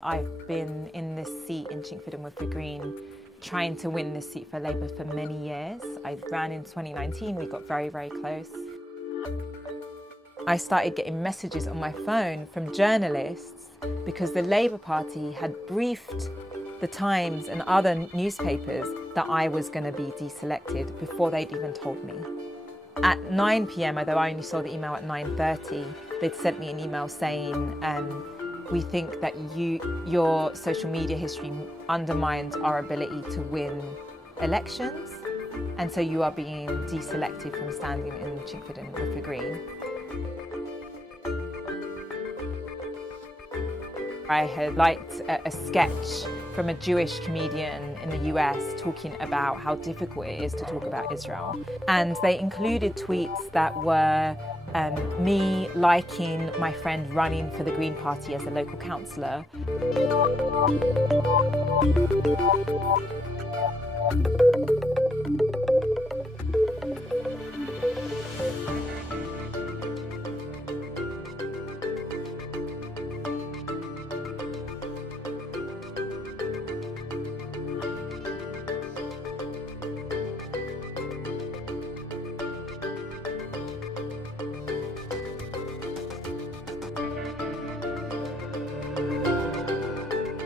I've been in this seat in Chinkford with the Green, trying to win this seat for Labour for many years. I ran in 2019, we got very, very close. I started getting messages on my phone from journalists because the Labour Party had briefed the Times and other newspapers that I was going to be deselected before they'd even told me. At 9 p.m, although I only saw the email at 9:30, they'd sent me an email saying, we think that your social media history undermines our ability to win elections, and so you are being deselected from standing in Chinkford with the Green. I had liked a sketch from a Jewish comedian in the US talking about how difficult it is to talk about Israel. And they included tweets that were me liking my friend running for the Green Party as a local councillor.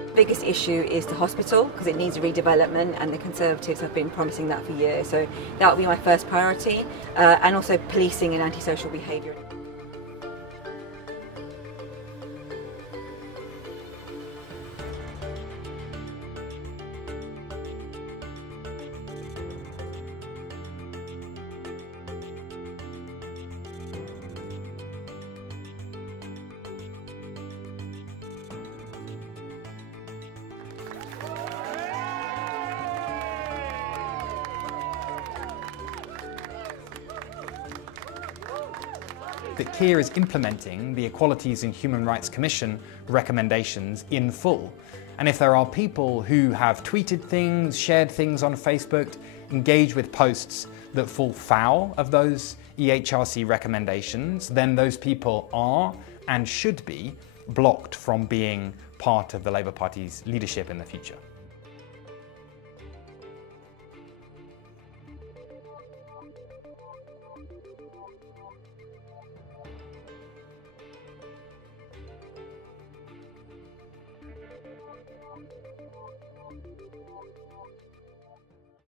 The biggest issue is the hospital because it needs a redevelopment, and the Conservatives have been promising that for years, so that will be my first priority, and also policing and antisocial behaviour. That Keir is implementing the Equalities and Human Rights Commission recommendations in full. And if there are people who have tweeted things, shared things on Facebook, engaged with posts that fall foul of those EHRC recommendations, then those people are and should be blocked from being part of the Labour Party's leadership in the future.